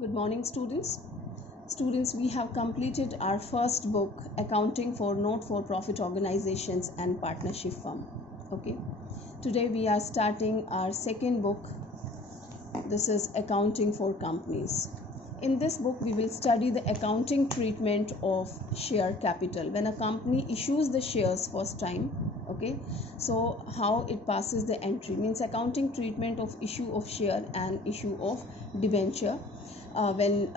Good morning, students. Students, we have completed our first book, Accounting for Not-for-Profit Organizations and Partnership Firm. Okay. Today we are starting our second book. This is Accounting for Companies. In this book, we will study the accounting treatment of share capital. When a company issues the shares first time, okay, so how it passes the entry means accounting treatment of issue of share and issue of debenture. When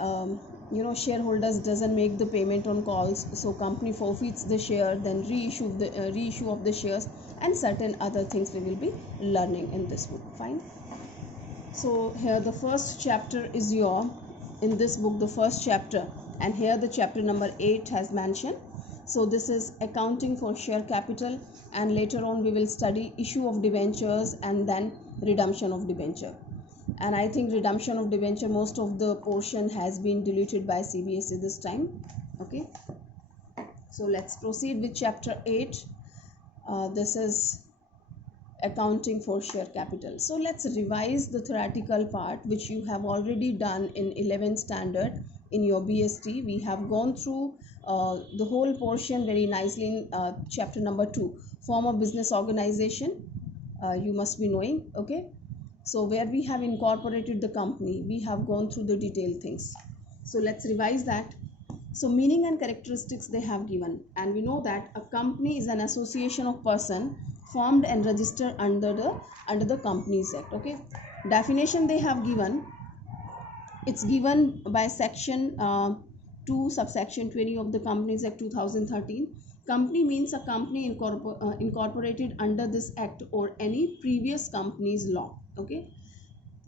shareholders doesn't make the payment on calls, so company forfeits the share, then reissue of the shares, and certain other things we will be learning in this book. Fine. So here the first chapter is in this book, the first chapter, and here the chapter number 8 has mentioned. So this is accounting for share capital, and later on we will study issue of debentures and then redemption of debenture. And I think redemption of debenture, most of the portion has been deleted by CBSE this time. Okay, so let's proceed with chapter 8. This is accounting for share capital. So let's revise the theoretical part which you have already done in 11th standard in your BST. We have gone through the whole portion very nicely in chapter number 2, form a business organization. You must be knowing. Okay, so where we have incorporated the company, we have gone through the detailed things. So let's revise that. So meaning and characteristics they have given, and we know that a company is an association of person formed and registered under the Companies Act. Okay, definition they have given, it's given by section 2 subsection 20 of the Companies Act 2013. Company means a company incorporated under this act or any previous company's law. Okay,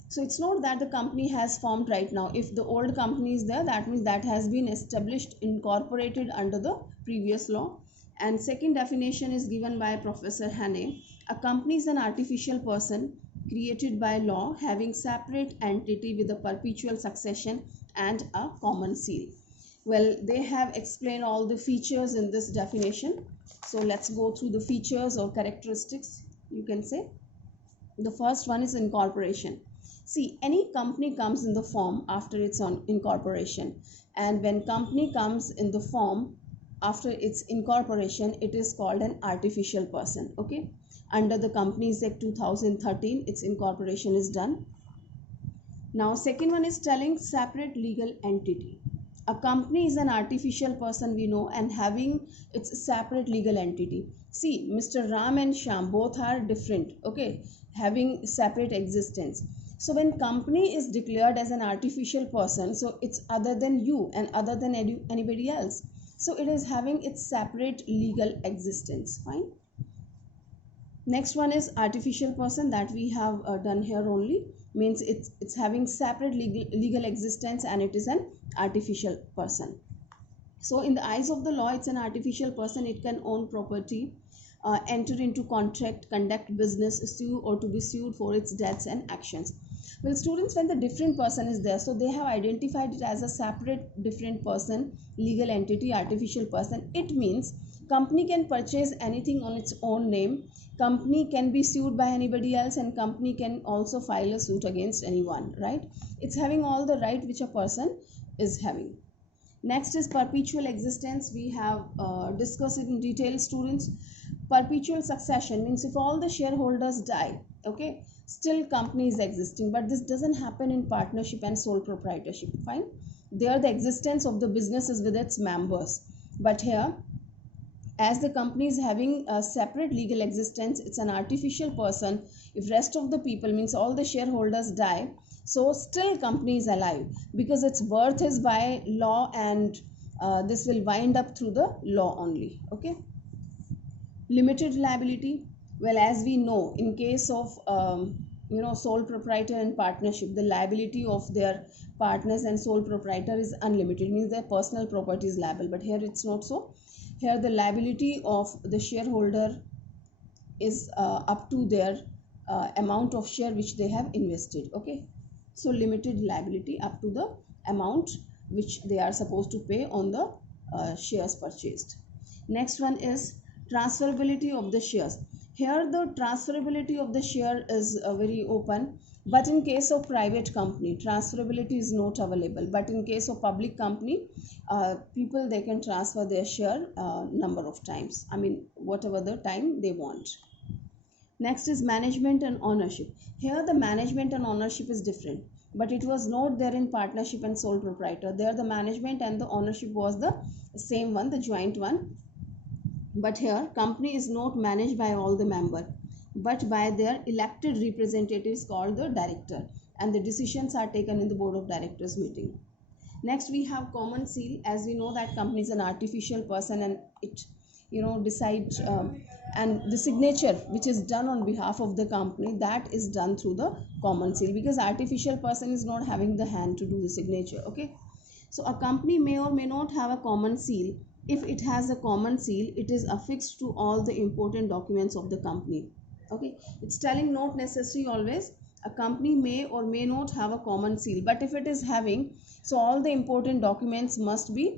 so it's not that the company has formed right now. If the old company is there, that means that has been established, incorporated under the previous law. And second definition is given by Professor Hannay. A company is an artificial person created by law having separate entity with a perpetual succession and a common seal. Well, they have explained all the features in this definition. So let's go through the features or characteristics, you can say. The first one is incorporation. See, any company comes in the form after its incorporation, and when company comes in the form after its incorporation, it is called an artificial person. Okay, under the Companies Act 2013, its incorporation is done. Now second one is telling separate legal entity. A company is an artificial person, we know, and having its separate legal entity. See, Mr. Ram and Shyam both are different, okay, having separate existence. So when company is declared as an artificial person, so it's other than you and other than anybody else. So it is having its separate legal existence. Fine. Next one is artificial person, that we have done here only, means it's having separate legal existence and it is an artificial person. So in the eyes of the law, it's an artificial person. It can own property, enter into contract, conduct business, sue or to be sued for its debts and actions. Well, students, when the different person is there, so they have identified it as a separate different person, legal entity, artificial person. It means company can purchase anything on its own name, company can be sued by anybody else, and company can also file a suit against anyone, right? It's having all the right which a person is having. Next is perpetual existence. We have discussed it in detail, students. Perpetual succession means if all the shareholders die, okay, still company is existing, but this doesn't happen in partnership and sole proprietorship. Fine, there the existence of the business is with its members, but here as the company is having a separate legal existence, it's an artificial person. If rest of the people, means all the shareholders, die, so still company is alive because its birth is by law, and this will wind up through the law only. Okay, limited liability. Well, as we know, in case of sole proprietor and partnership, the liability of their partners and sole proprietor is unlimited, means their personal property is liable, but here it's not so. Here the liability of the shareholder is up to their amount of share which they have invested. Okay, so limited liability up to the amount which they are supposed to pay on the shares purchased. Next one is transferability of the shares. Here the transferability of the share is very open. But in case of private company, transferability is not available. But in case of public company, people, they can transfer their share number of times, I mean whatever the time they want. Next is management and ownership. Here the management and ownership is different, but it was not there in partnership and sole proprietor. There the management and the ownership was the same one, the joint one. But here company is not managed by all the member, but by their elected representatives called the director, and the decisions are taken in the board of directors meeting. Next we have common seal. As we know that company is an artificial person, and it decides, and the signature which is done on behalf of the company, that is done through the common seal, because artificial person is not having the hand to do the signature. Okay, so a company may or may not have a common seal. If it has a common seal, it is affixed to all the important documents of the company. Okay, it's telling not necessary always. A company may or may not have a common seal, but if it is having, so all the important documents must be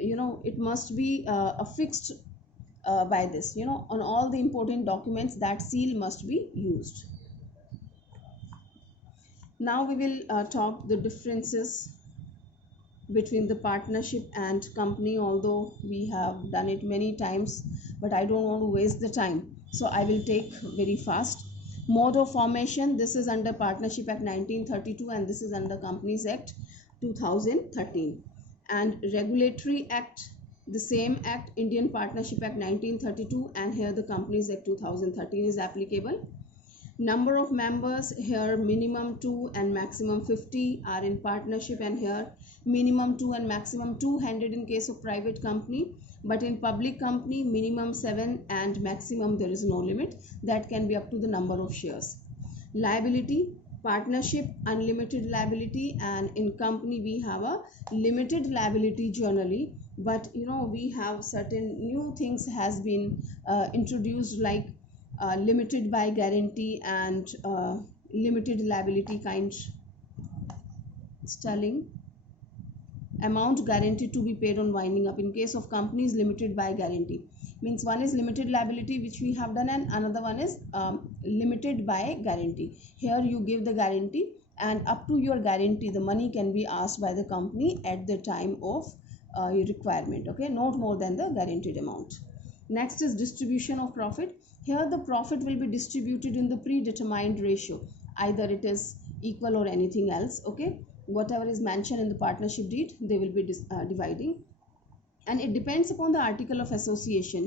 it must be affixed by this, on all the important documents that seal must be used. Now we will talk the differences between the partnership and company, although we have done it many times, but I don't want to waste the time, so I will take very fast. Mode of formation, this is under Partnership Act 1932, and this is under Companies Act 2013. And Regulatory Act, the same act, Indian Partnership Act 1932, and here the Companies Act 2013 is applicable. Number of members, here minimum 2 and maximum 50 are in partnership, and here minimum 2 and maximum 200 in case of private company. But in public company, minimum 7 and maximum there is no limit, that can be up to the number of shares. Liability, partnership unlimited liability, and in company we have a limited liability generally. But we have certain new things has been introduced, like limited by guarantee and limited liability kind. It's telling amount guaranteed to be paid on winding up. In case of companies, limited by guarantee means one is limited liability, which we have done, and another one is limited by guarantee. Here you give the guarantee, and up to your guarantee the money can be asked by the company at the time of your requirement. Okay, not more than the guaranteed amount. Next is distribution of profit. Here the profit will be distributed in the predetermined ratio, either it is equal or anything else. Okay, whatever is mentioned in the partnership deed, they will be dividing, and it depends upon the article of association,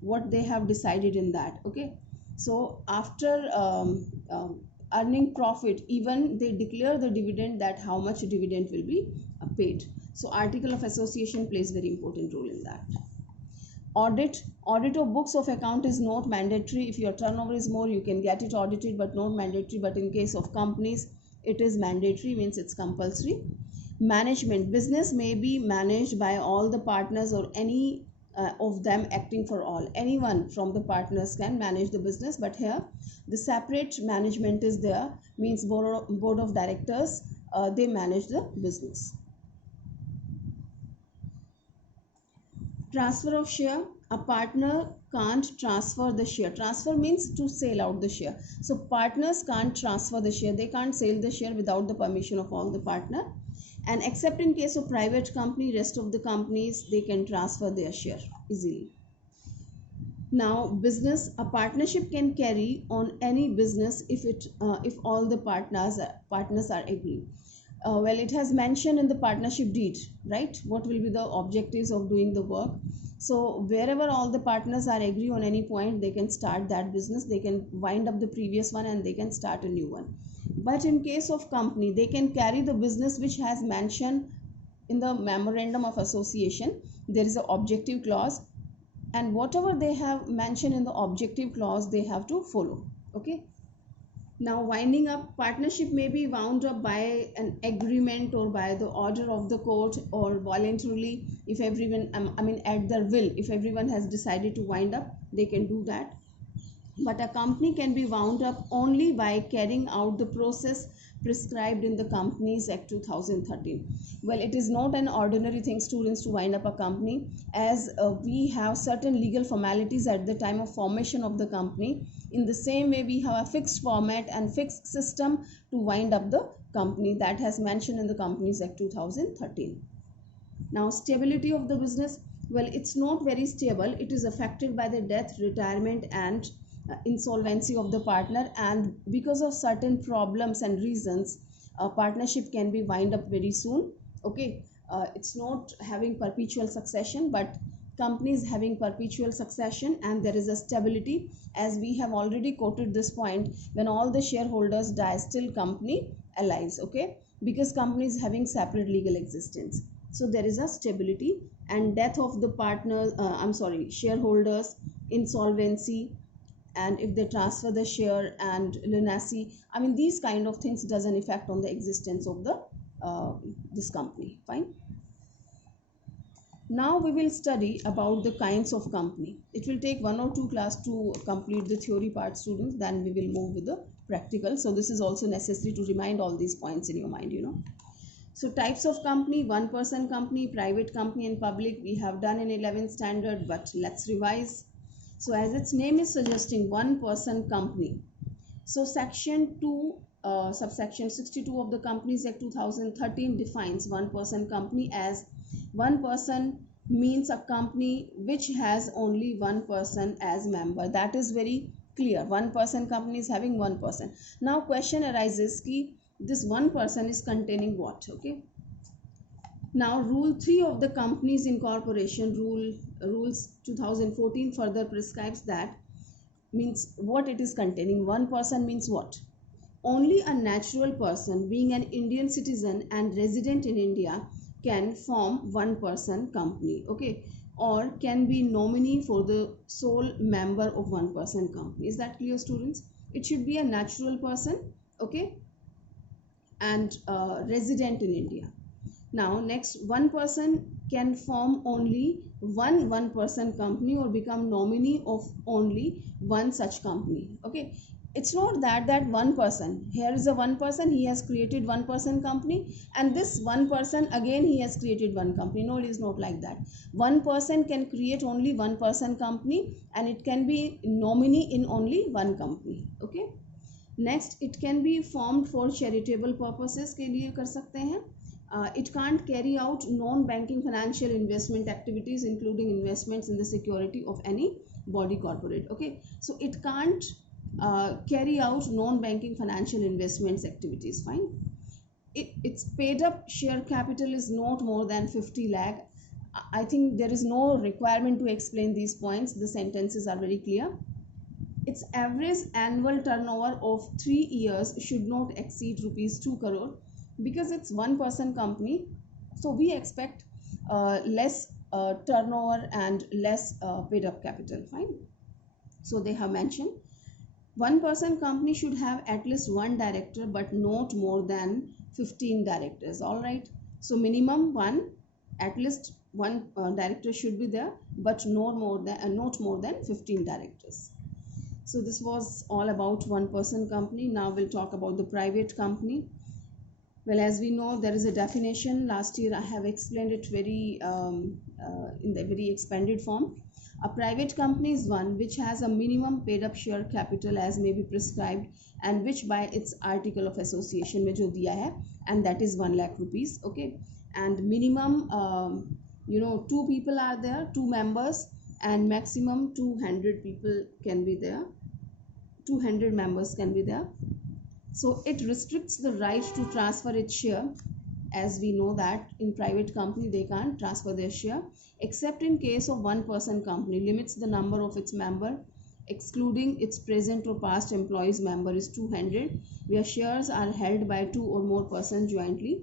what they have decided in that. Okay, so after earning profit, even they declare the dividend, that how much dividend will be paid. So article of association plays very important role in that. Audit of books of account is not mandatory. If your turnover is more, you can get it audited, but not mandatory. But in case of companies, it is mandatory, means it's compulsory. Management, business may be managed by all the partners or any of them acting for all. Anyone from the partners can manage the business, but here the separate management is there, means board of directors, they manage the business. Transfer of share, a partner can't transfer the share. Transfer means to sell out the share. So partners can't transfer the share, they can't sell the share without the permission of all the partner. And except in case of private company, rest of the companies, they can transfer their share easily. Now business, a partnership can carry on any business if all the partners are agree. Well, it has mentioned in the partnership deed, right, what will be the objectives of doing the work. So wherever all the partners are agree on any point, they can start that business, they can wind up the previous one, and they can start a new one. But in case of company, they can carry the business which has mentioned in the memorandum of association. There is an objective clause, and whatever they have mentioned in the objective clause, they have to follow. Okay, now winding up, partnership may be wound up by an agreement or by the order of the court, or voluntarily, if everyone at their will, if everyone has decided to wind up, they can do that. But a company can be wound up only by carrying out the process prescribed in the Companies Act 2013? Well, it is not an ordinary thing, students, to wind up a company, as we have certain legal formalities at the time of formation of the company. In the same way, we have a fixed format and fixed system to wind up the company that has mentioned in the Companies Act 2013. Now, stability of the business, well, it's not very stable. It is affected by the death, retirement, and insolvency of the partner, and because of certain problems and reasons, a partnership can be wind up very soon. Okay, it's not having perpetual succession, but companies having perpetual succession, and there is a stability, as we have already quoted this point. When all the shareholders die, still company alive. Okay, because company is having separate legal existence, so there is a stability. And death of the partner, shareholders, insolvency, and if they transfer the share, and lunacy, I mean, these kind of things doesn't affect on the existence of the this company. Fine. Now we will study about the kinds of company. It will take 1 or 2 class to complete the theory part, students. Then we will move with the practical. So this is also necessary to remind all these points in your mind, you know. So types of company: one-person company, private company, and public. We have done in 11th standard, but let's revise. So as its name is suggesting, one-person company. So section 2, subsection 62 of the Companies Act 2013 defines one-person company as one person means a company which has only one person as member. That is very clear. One-person company is having one person. Now question arises ki this one person is containing what? Okay. Now rule 3 of the Companies Incorporation rules 2014 further prescribes that, means what it is containing. One person means what? Only a natural person being an Indian citizen and resident in India can form one person company. Okay, or can be nominee for the sole member of one person company. Is that clear, students? It should be a natural person, okay, and resident in India. Now next, one person can form only one person company or become nominee of only one such company. Okay, it's not that one person, here is a one person, he has created one person company, and this one person again he has created one company. No, it is not like that. One person can create only one person company, and it can be nominee in only one company. Okay, next, it can be formed for charitable purposes के लिए कर सकते हैं. It can't carry out non-banking financial investment activities, including investments in the security of any body corporate. Okay, so it can't carry out non-banking financial investments activities. Fine. Its paid up share capital is not more than 50 lakh. I think there is no requirement to explain these points. The sentences are very clear. Its average annual turnover of 3 years should not exceed rupees 2 crore. Because it's one person company, so we expect less turnover and less paid up capital. Fine. So they have mentioned one person company should have at least one director, but not more than 15 directors. All right, so minimum one, at least one director should be there, but not more than 15 directors. So this was all about one person company. Now we'll talk about the private company. Well, as we know, there is a definition. Last year I have explained it very in the very expanded form. A private company is one which has a minimum paid up share capital as may be prescribed, and which by its article of association में जो दिया है, and that is 1 lakh rupees. Okay, and minimum 2 people are there, 2 members, and maximum 200 people can be there. 200 members can be there. So it restricts the right to transfer its share, as we know that in private company they can't transfer their share, except in case of one person company. Limits the number of its member, excluding its present or past employees member, is 200, where shares are held by 2 or more persons jointly.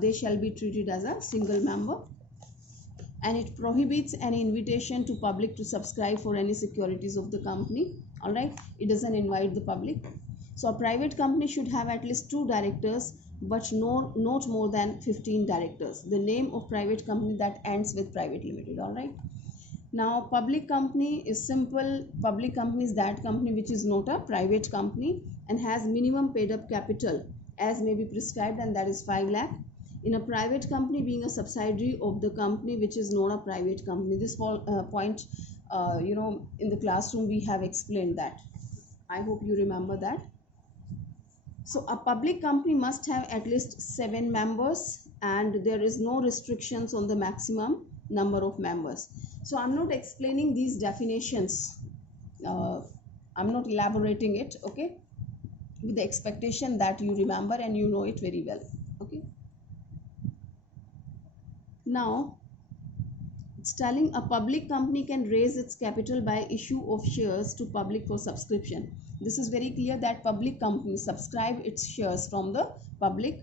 They shall be treated as a single member. And it prohibits any invitation to public to subscribe for any securities of the company. All right, it doesn't invite the public. So a private company should have at least 2 directors, but not more than 15 directors. The name of private company that ends with private limited. All right. Now public company is simple. Public company is that company which is not a private company and has minimum paid up capital as may be prescribed, and that is 5 lakh. In a private company, being a subsidiary of the company which is not a private company. This point, in the classroom we have explained that. I hope you remember that. So a public company must have at least 7 members, and there is no restrictions on the maximum number of members. So I'm not explaining these definitions. I'm not elaborating it, okay, with the expectation that you remember and you know it very well, okay. Now it's telling a public company can raise its capital by issue of shares to public for subscription. This is very clear that public companies subscribe its shares from the public.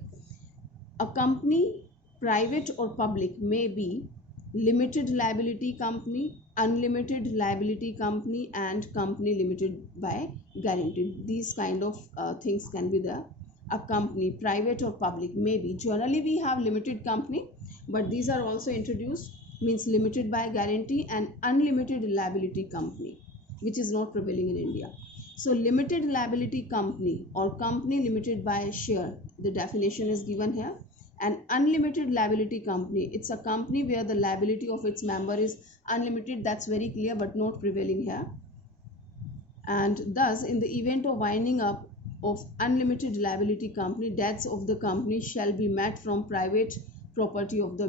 A company, private or public, may be limited liability company, unlimited liability company, and company limited by guarantee. These kind of things can be there. A company, private or public, may be. Generally we have limited company, but these are also introduced, means limited by guarantee and unlimited liability company, which is not prevailing in India. So limited liability company or company limited by share, the definition is given here. An unlimited liability company, it's a company where the liability of its member is unlimited. That's very clear, but not prevailing here. And thus, in the event of winding up of unlimited liability company, debts of the company shall be met from private property of the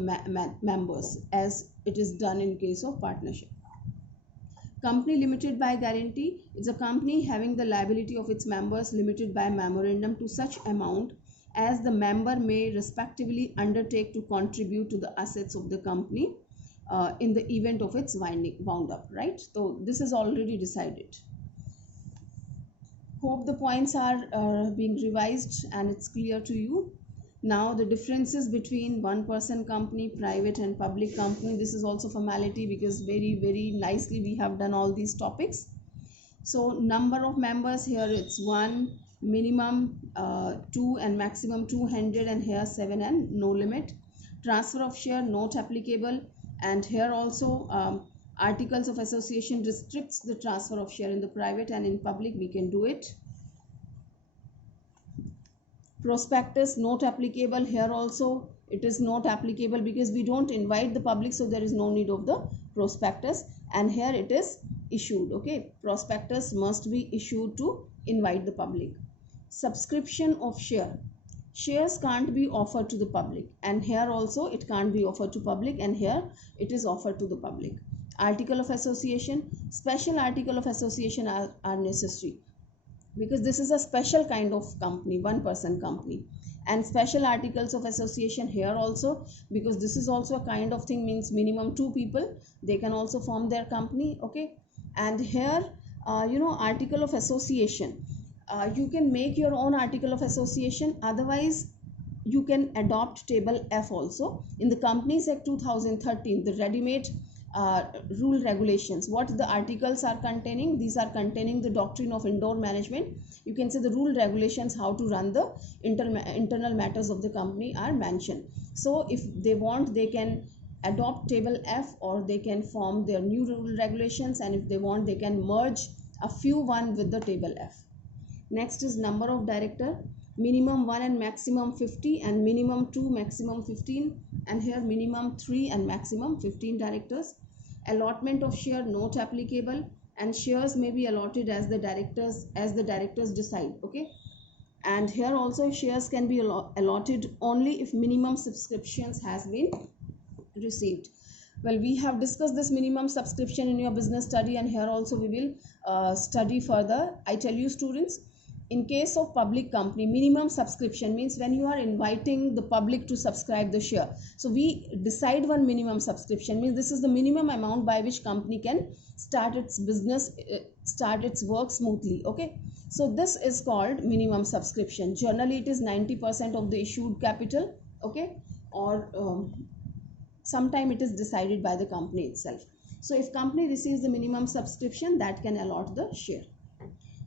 members, as it is done in case of partnership. Company limited by guarantee is a company having the liability of its members limited by memorandum to such amount as the member may respectively undertake to contribute to the assets of the company in the event of its wound up, right? So this is already decided. Hope the points are being revised and it's clear to you. Now the differences between one-person company, private and public company, this is also formality because very nicely we have done all these topics. So number of members, here it's 1, minimum 2 and maximum 200, and here 7 and no limit. Transfer of share not applicable, and here also articles of association restricts the transfer of share in the private, and in public we can do it. Prospectus not applicable, here also it is not applicable because we don't invite the public, so there is no need of the prospectus, and here it is issued, okay. Prospectus must be issued to invite the public. Subscription of shares can't be offered to the public, and here also it can't be offered to public, and here it is offered to the public. Article of association, special article of association are necessary because this is a special kind of company, one-person company. And special articles of association here also, because this is also a kind of thing, means minimum 2 people, they can also form their company, okay. And here article of association, you can make your own article of association, otherwise you can adopt table F also. In the Companies Act 2013, the ready-made rule regulations, what the articles are containing, these are containing the doctrine of indoor management. You can say the rule regulations how to run the internal matters of the company are mentioned. So if they want, they can adopt table F, or they can form their new rule regulations, and if they want, they can merge a few one with the table F. Next is number of director, minimum 1 and maximum 50, and minimum 2 maximum 15, and here minimum 3 and maximum 15 directors. Allotment of share not applicable, and shares may be allotted as the directors decide, okay. And here also shares can be allotted only if minimum subscriptions has been received. Well, we have discussed this minimum subscription in your business study, and here also we will study further. I tell you students, in case of public company, minimum subscription means when you are inviting the public to subscribe the share. So we decide one minimum subscription, means this is the minimum amount by which company can start its business, start its work smoothly, okay. So this is called minimum subscription. Generally it is 90% of the issued capital, okay, or sometime it is decided by the company itself. So if company receives the minimum subscription, that can allot the share.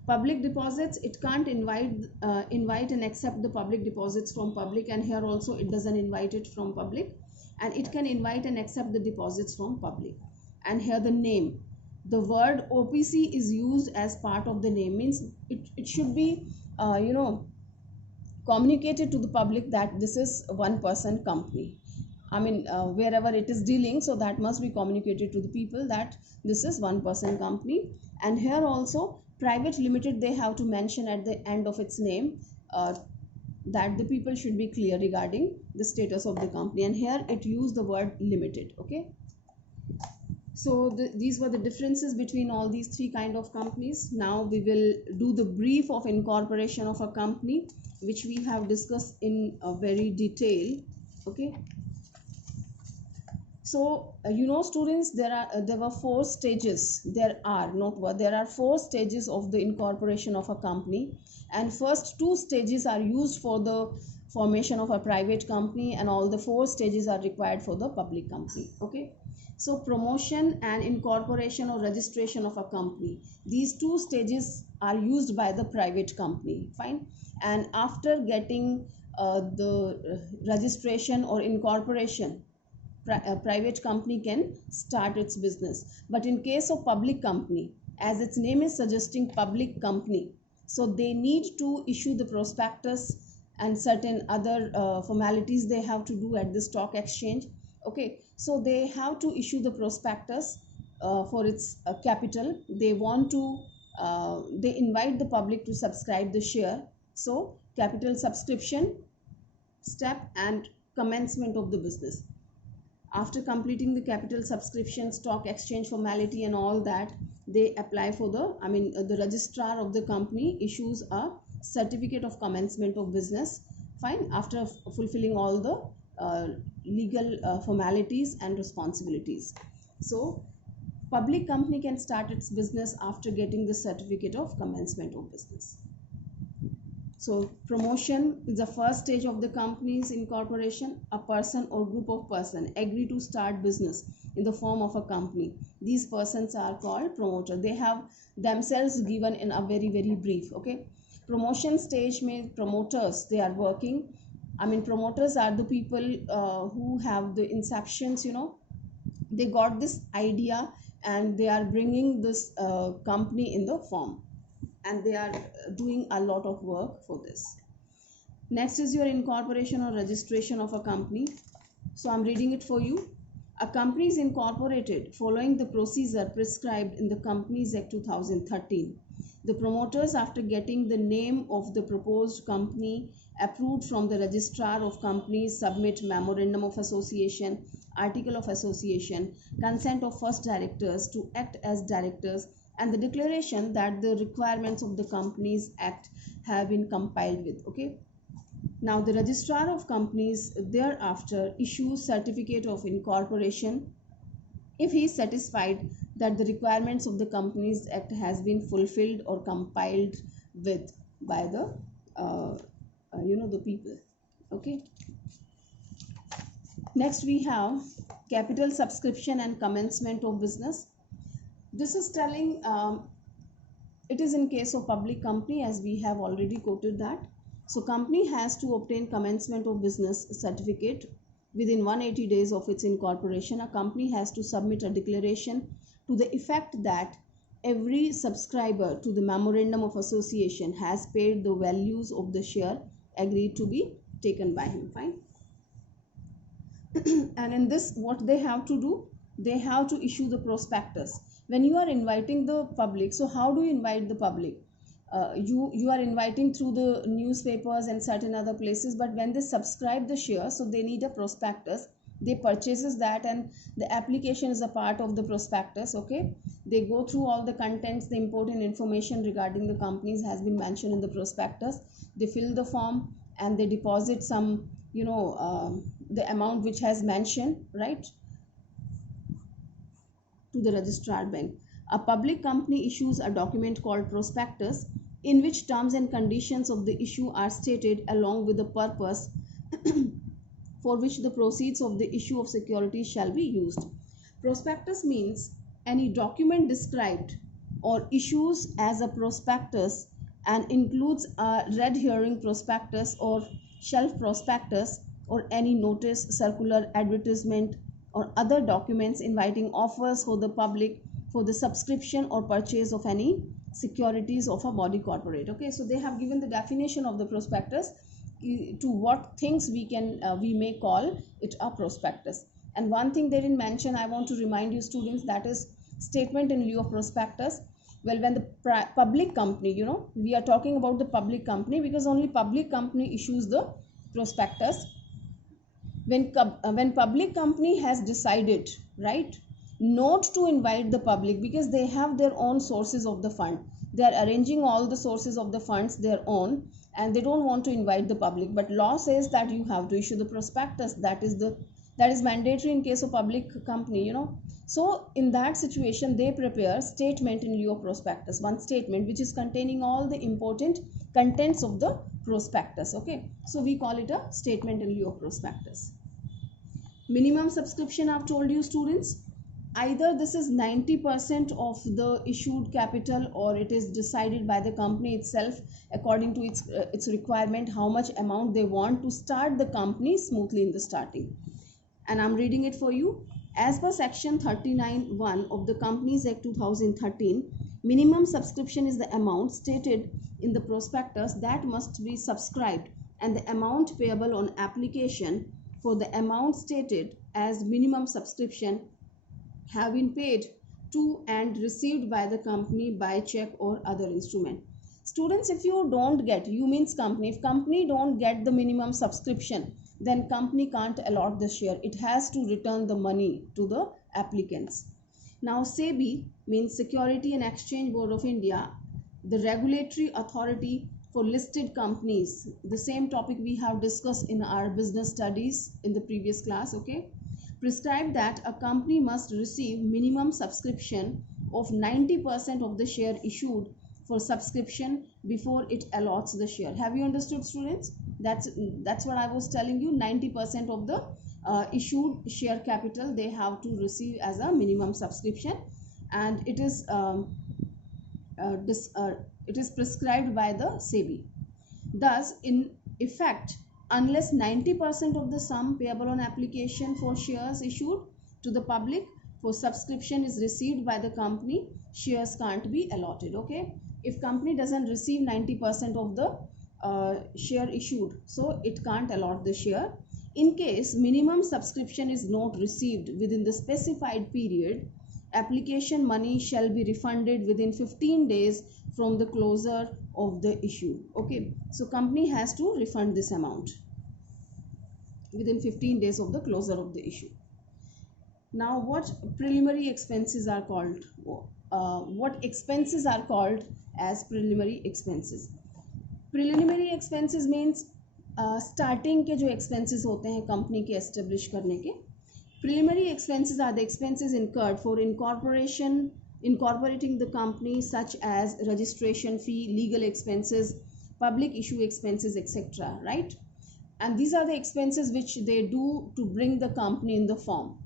Public deposits, it can't invite and accept the public deposits from public, and here also it doesn't invite it from public, and it can invite and accept the deposits from public. And here the name, the word OPC is used as part of the name, means it should be communicated to the public that this is one person company. I mean, wherever it is dealing, so that must be communicated to the people that this is one person company. And here also, private limited, they have to mention at the end of its name, that the people should be clear regarding the status of the company. And here it used the word limited. Okay. So these were the differences between all these three kind of companies. Now we will do the brief of incorporation of a company, which we have discussed in a very detail. Okay. So students, there were four stages. There are four stages of the incorporation of a company, and first two stages are used for the formation of a private company, and all the four stages are required for the public company. Okay. So promotion and incorporation or registration of a company, these two stages are used by the private company. Fine. And after getting the registration or incorporation, a private company can start its business. But in case of public company, as its name is suggesting, public company, so they need to issue the prospectus and certain other formalities they have to do at the stock exchange. Okay. So they have to issue the prospectus for its capital. They want to they invite the public to subscribe the share. So capital subscription step and commencement of the business. After completing the capital subscription, stock exchange formality and all that, they apply for the registrar of the company issues a certificate of commencement of business. Fine. After fulfilling all the legal formalities and responsibilities. So public company can start its business after getting the certificate of commencement of business. So promotion is the first stage of the company's incorporation. A person or group of persons agree to start business in the form of a company. These persons are called promoter. They have themselves given in a very, very brief. Okay. Promotion stage means promoters, they are working. Promoters are the people who have the inceptions, they got this idea and they are bringing this company in the form, and they are doing a lot of work for this. Next is your incorporation or registration of a company. So I'm reading it for you. A company is incorporated following the procedure prescribed in the Companies Act 2013. The promoters, after getting the name of the proposed company approved from the registrar of companies, submit memorandum of association, article of association, consent of first directors to act as directors, and the declaration that the requirements of the Companies Act have been complied with. Okay. Now the registrar of companies thereafter issues certificate of incorporation if he is satisfied that the requirements of the Companies Act has been fulfilled or complied with by the the people. Okay. Next we have capital subscription and commencement of business. This is telling it is in case of public company, as we have already quoted that. So company has to obtain commencement of business certificate within 180 days of its incorporation. A company has to submit a declaration to the effect that every subscriber to the memorandum of association has paid the values of the share agreed to be taken by him. Fine. And in this, what they have to do, they have to issue the prospectus. When you are inviting the public, so how do you invite the public? You are inviting through the newspapers and certain other places, but when they subscribe the share, so they need a prospectus. They purchases that, and the application is a part of the prospectus. Okay. They go through all the contents, the important information regarding the companies has been mentioned in the prospectus. They fill the form and they deposit some the amount which has mentioned, right, to the registrar bank. A public company issues a document called prospectus, in which terms and conditions of the issue are stated along with the purpose for which the proceeds of the issue of securities shall be used. Prospectus means any document described or issues as a prospectus and includes a red herring prospectus or shelf prospectus or any notice, circular, advertisement or other documents inviting offers for the public for the subscription or purchase of any securities of a body corporate. Okay, so they have given the definition of the prospectus. to what things we may call it a prospectus. And one thing they didn't mention, I want to remind you students, that is statement in lieu of prospectus. Well, when the public company, we are talking about the public company because only public company issues the prospectus. When public company has decided, right, not to invite the public because they have their own sources of the fund, they are arranging all the sources of the funds their own, and they don't want to invite the public, but law says that you have to issue the prospectus. That is mandatory in case of public company. So in that situation they prepare statement in lieu of prospectus, one statement which is containing all the important contents of the prospectus. Okay, so we call it a statement in lieu of prospectus. Minimum subscription, I've told you students, either this is 90% of the issued capital, or it is decided by the company itself according to its requirement, how much amount they want to start the company smoothly in the starting. And I'm reading it for you. As per section 39(1) of the Companies Act 2013, minimum subscription is the amount stated in the prospectus that must be subscribed, and the amount payable on application for the amount stated as minimum subscription have been paid to and received by the company by check or other instrument. Students, if you don't get, you means company, if company don't get the minimum subscription, then company can't allot the share. It has to return the money to the applicants. Now SEBI means Security and Exchange Board of India, the regulatory authority for listed companies. The same topic we have discussed in our business studies in the previous class. Okay, prescribed that a company must receive minimum subscription of 90% of the share issued for subscription before it allots the share. Have you understood, students? That's what I was telling you. 90% of the issued share capital they have to receive as a minimum subscription, and it is prescribed by the SEBI. Thus, in effect, unless 90% of the sum payable on application for shares issued to the public for subscription is received by the company, shares can't be allotted. Okay, if company doesn't receive 90% of the share issued, so it can't allot the share. In case minimum subscription is not received within the specified period, application money shall be refunded within 15 days from the closure of the issue. Okay, so company has to refund this amount within 15 days of the closure of the issue. Now, what preliminary expenses are called? What expenses are called as preliminary expenses? Preliminary expenses means starting के जो expenses होते हैं company के establish करने के. Preliminary expenses are the expenses incurred for incorporating the company, such as registration fee, legal expenses, public issue expenses, etc. Right? And these are the expenses which they do to bring the company in the form.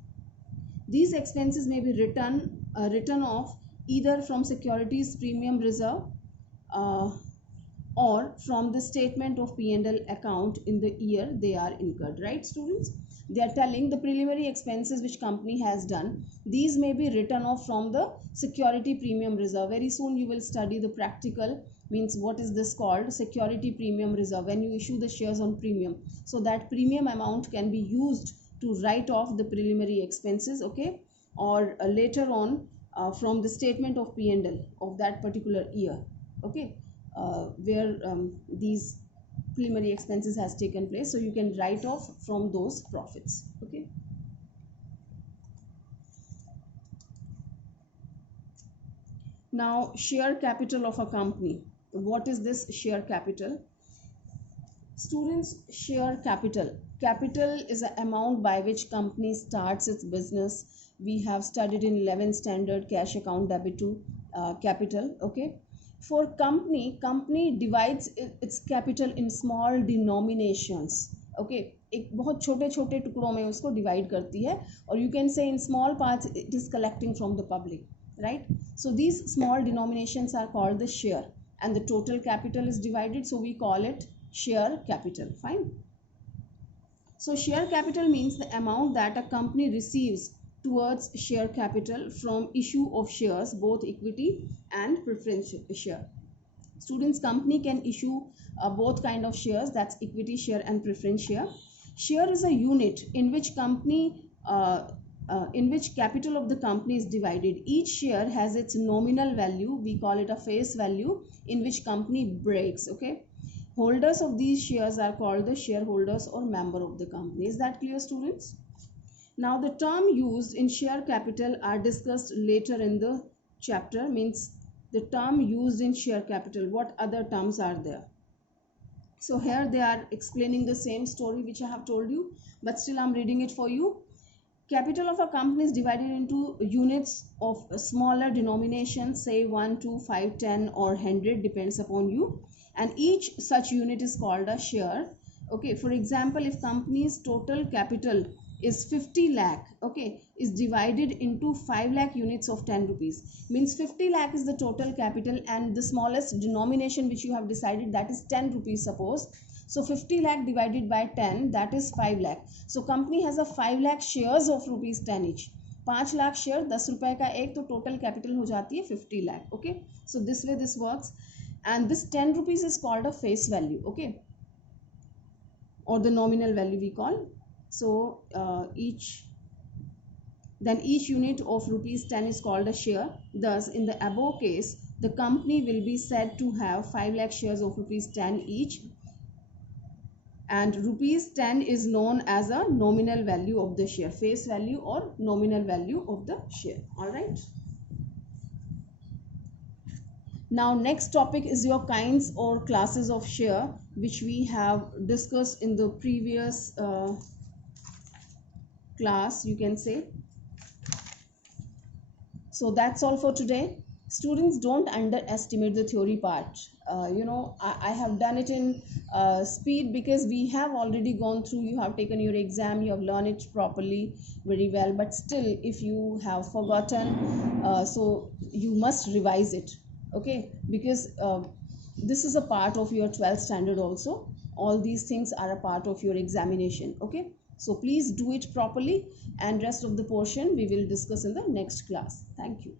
These expenses may be written off either from securities premium reserve or from the statement of P&L account in the year they are incurred. Right, students? They are telling the preliminary expenses which company has done, these may be written off from the security premium reserve. Very soon you will study the practical, means what is this called, security premium reserve, when you issue the shares on premium. So that premium amount can be used to write off the preliminary expenses. Okay, or later on from the statement of P&L of that particular year. Okay, where these preliminary expenses has taken place, so you can write off from those profits. Okay, now share capital of a company. What is this share capital? Students, share capital is an amount by which company starts its business. We have studied in 11th standard cash account debit to capital. Okay, for company divides its capital in small denominations. Okay, एक बहुत छोटे छोटे टुकड़ों में उसको divide करती है, और you can say in small parts it is collecting from the public. Right, so these small denominations are called the share, and the total capital is divided, so we call it share capital. Fine. So share capital means the amount that a company receives towards share capital from issue of shares, both equity and preference share. Students, company can issue both kind of shares, that's equity share and preference share. Share is a unit in which in which capital of the company is divided. Each share has its nominal value, we call it a face value, in which company breaks. Okay, holders of these shares are called the shareholders or member of the company. Is that clear, students? Now the term used in share capital are discussed later in the chapter. Means the term used in share capital, what other terms are there? So here they are explaining the same story which I have told you, but still I'm reading it for you. Capital of a company is divided into units of smaller denomination, say 1, 2, 5, 10 or 100, depends upon you, and each such unit is called a share. Okay, for example, if company's total capital is 50 lakh, okay, is divided into 5 lakh units of 10 rupees, means 50 lakh is the total capital and the smallest denomination which you have decided, that is 10 rupees suppose. So 50 lakh divided by 10, that is 5 lakh. So company has a 5 lakh shares of rupees 10 each. 5 lakh share 10 रुपए का एक, तो total capital हो जाती है 50 lakh. Okay, so this way this works, and this 10 rupees is called a face value. Okay, or the nominal value we call. So each unit of rupees 10 is called a share. Thus in the above case, the company will be said to have 5 lakh shares of rupees 10 each, and rupees 10 is known as a nominal value of the share, face value or nominal value of the share. All right, now next topic is your kinds or classes of share, which we have discussed in the previous class, you can say. So that's all for today. Students, don't underestimate the theory part. I have done it in speed because we have already gone through, you have taken your exam, you have learned it properly, very well, but still if you have forgotten, so you must revise it. Okay, because this is a part of your 12th standard also. All these things are a part of your examination. Okay, so please do it properly, and rest of the portion we will discuss in the next class. Thank you.